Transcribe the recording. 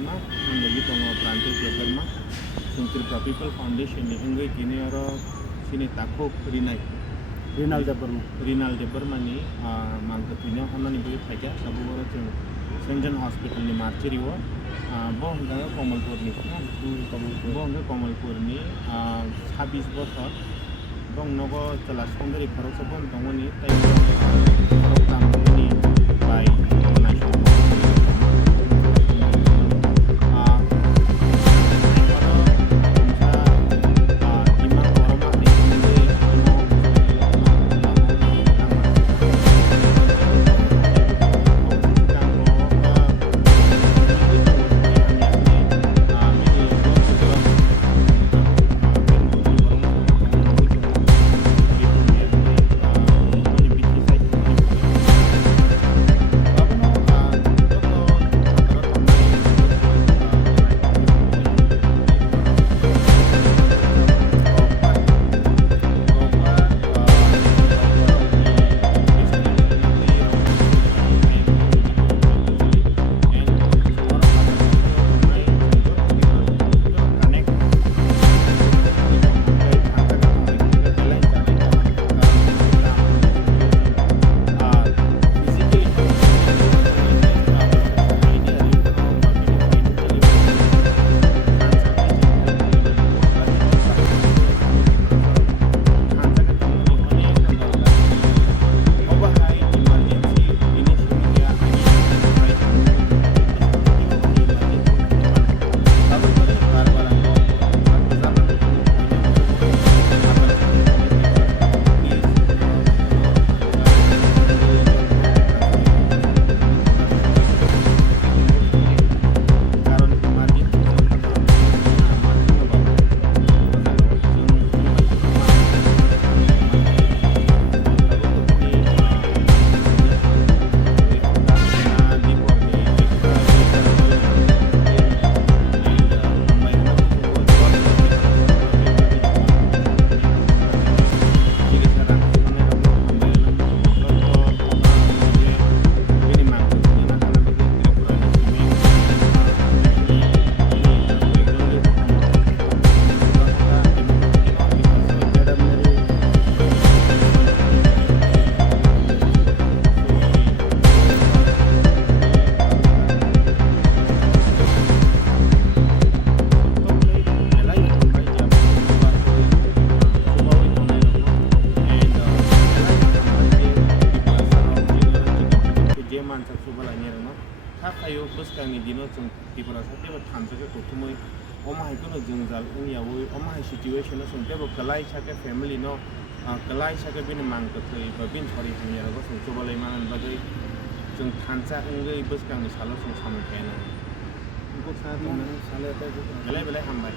ma ngi to planting paper ma sing Tripura People Foundation ni ngi kini aro sini takuk Nirinal Debar mani mangkatnya hana ni bagi saja sabu ora Senjan Hospital ni marchiri wo boh hangga Kamalpur ni boh hangga Kamalpur ni 26 বছর bong nogo telah sundari Khoroksa bon tongoni tai Khoroksa ni by national Hayo bus kami dino jeng Tiprasa teba thanjake kothumoi omahai kono jengjal yawo omahai situation sung teba kalai sake family no kalai sake bin mangkathai ba bin thori hangya go sung chobalai mangan bagai jeng thancha ngai bus kami salo sung saman kaina ko sa dina sale ta belai belai hambai